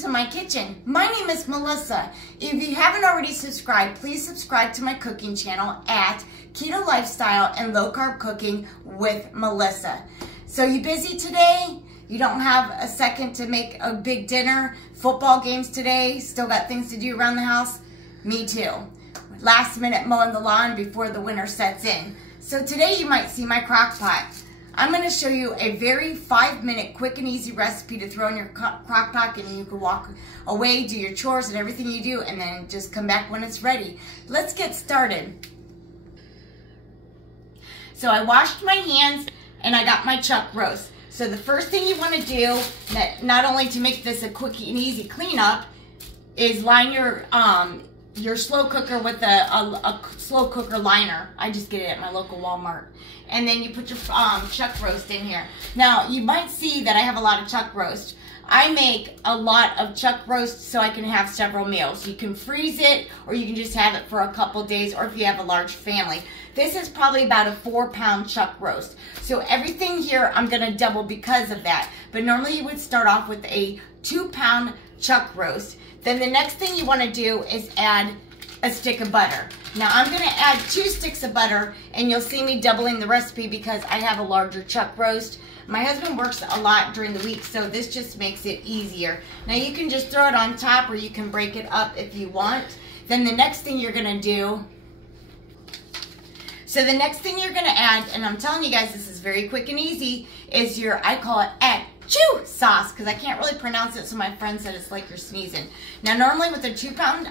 to my kitchen. My name is Melissa. If you haven't already subscribed, please subscribe to my cooking channel at Ketolifestyle and Low Carb Cooking with Melissa. So you busy today? You don't have a second to make a big dinner? Football games today? Still got things to do around the house? Me too. Last minute mowing the lawn before the winter sets in. So today you might see my crock pot. I'm going to show you a very 5-minute quick and easy recipe to throw in your crock pot, and you can walk away, do your chores and everything you do, and then just come back when it's ready. Let's get started. So I washed my hands and I got my chuck roast. So the first thing you want to do, not only to make this a quick and easy cleanup, is line your slow cooker with a slow cooker liner. I just get it at my local Walmart. And then you put your chuck roast in here. Now, you might see that I have a lot of chuck roast. I make a lot of chuck roast so I can have several meals. You can freeze it, or you can just have it for a couple days, or if you have a large family. This is probably about a 4-pound chuck roast. So everything here I'm gonna double because of that. But normally you would start off with a 2-pound chuck roast. Then the next thing you wanna do is add a stick of butter. Now I'm gonna add 2 sticks of butter, and you'll see me doubling the recipe because I have a larger chuck roast. My husband works a lot during the week, so this just makes it easier. Now you can just throw it on top, or you can break it up if you want. Then the next thing you're gonna do, add, and I'm telling you guys this is very quick and easy, is your, I call it chew sauce, because I can't really pronounce it, so my friend said it's like you're sneezing. Now normally with a 2-pound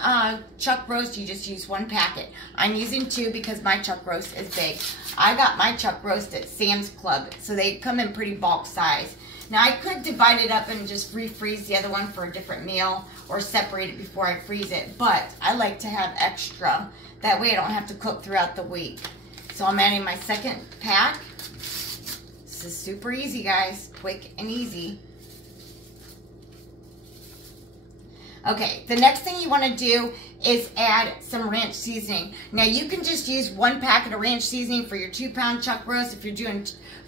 chuck roast you just use 1 packet. I'm using 2 because my chuck roast is big. I got my chuck roast at Sam's Club, so they come in pretty bulk size. Now I could divide it up and just refreeze the other one for a different meal, or separate it before I freeze it, but I like to have extra. That way I don't have to cook throughout the week. So I'm adding my second pack. This is super easy, guys. Quick and easy. Okay, the next thing you want to do is add some ranch seasoning. Now you can just use 1 packet of ranch seasoning for your 2-pound chuck roast. If you're doing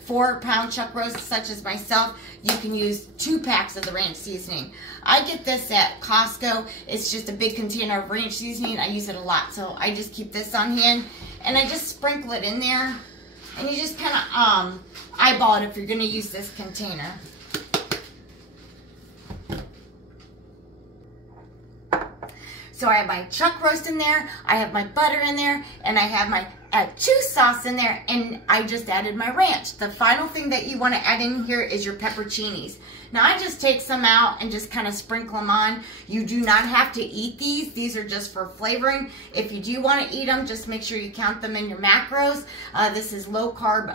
4-pound chuck roasts such as myself, you can use 2 packs of the ranch seasoning. I get this at Costco. It's just a big container of ranch seasoning. I use it a lot, so I just keep this on hand, and I just sprinkle it in there, and you just kind of eyeball it if you're going to use this container. So I have my chuck roast in there, I have my butter in there, and I have my chew sauce in there, and I just added my ranch. The final thing that you want to add in here is your peppercinis. Now I just take some out and just kind of sprinkle them on. You do not have to eat these. These are just for flavoring. If you do want to eat them, just make sure you count them in your macros. This is low carb,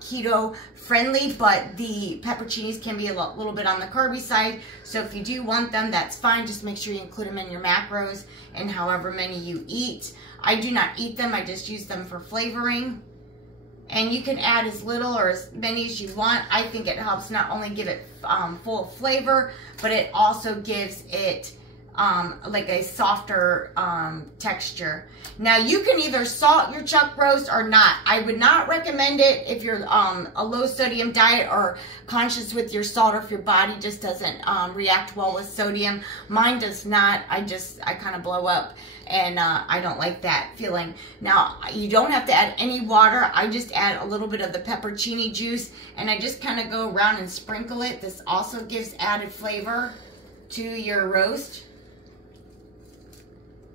keto friendly, but the peppercinis can be a little bit on the carby side. So if you do want them, that's fine. Just make sure you include them in your macros and however many you eat. I do not eat them. I just use them for flavoring. And you can add as little or as many as you want. I think it helps not only give it full flavor, but it also gives it like a softer texture. Now you can either salt your chuck roast or not. I would not recommend it if you're a low sodium diet or conscious with your salt, or if your body just doesn't react well with sodium. Mine does not. I kind of blow up, and I don't like that feeling. Now you don't have to add any water. I just add a little bit of the peppercini juice, and I just kind of go around and sprinkle it. This also gives added flavor to your roast.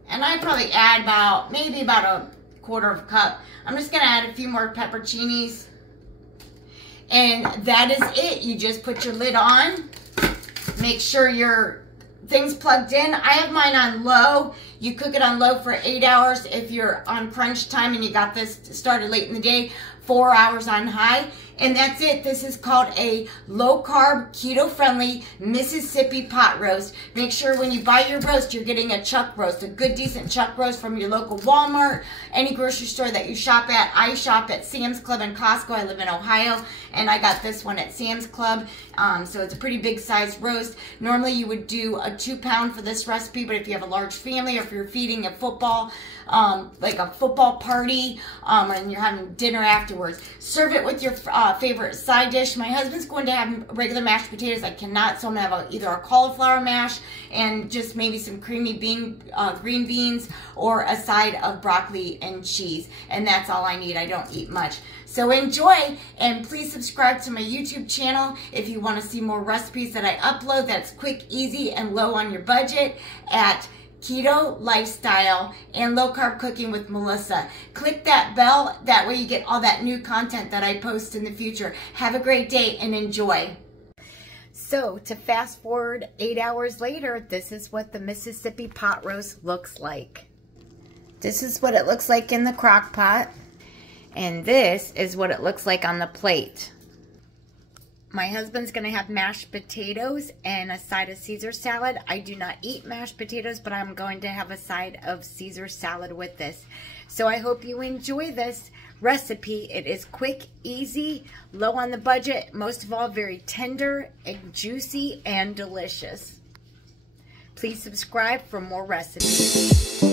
And I probably add maybe about 1/4 cup. I'm just gonna add a few more peppercinis. And that is it. You just put your lid on. Make sure your thing's plugged in. I have mine on low. You cook it on low for 8 hours. If you're on crunch time and you got this started late in the day, 4 hours on high. And that's it. This is called a low-carb, keto-friendly Mississippi pot roast. Make sure when you buy your roast, you're getting a chuck roast, a good, decent chuck roast from your local Walmart, any grocery store that you shop at. I shop at Sam's Club and Costco. I live in Ohio, and I got this one at Sam's Club. So it's a pretty big sized roast. Normally you would do a 2-pound for this recipe, but if you have a large family, or if you're feeding a football, like a football party, and you're having dinner afterwards, serve it with your favorite side dish. My husband's going to have regular mashed potatoes. I cannot, so I'm going to have either a cauliflower mash and just maybe some creamy green beans, or a side of broccoli and cheese. And that's all I need. I don't eat much. So enjoy, and please subscribe to my YouTube channel if you want to see more recipes that I upload that's quick, easy, and low on your budget at Ketolifestyle and Low Carb Cooking with Melissa. Click that bell, that way you get all that new content that I post in the future. Have a great day and enjoy. So to fast forward 8 hours later, this is what the Mississippi pot roast looks like. This is what it looks like in the crock pot. And this is what it looks like on the plate. My husband's going to have mashed potatoes and a side of Caesar salad. I do not eat mashed potatoes, but I'm going to have a side of Caesar salad with this. So I hope you enjoy this recipe. It is quick, easy, low on the budget, most of all very tender and juicy and delicious. Please subscribe for more recipes.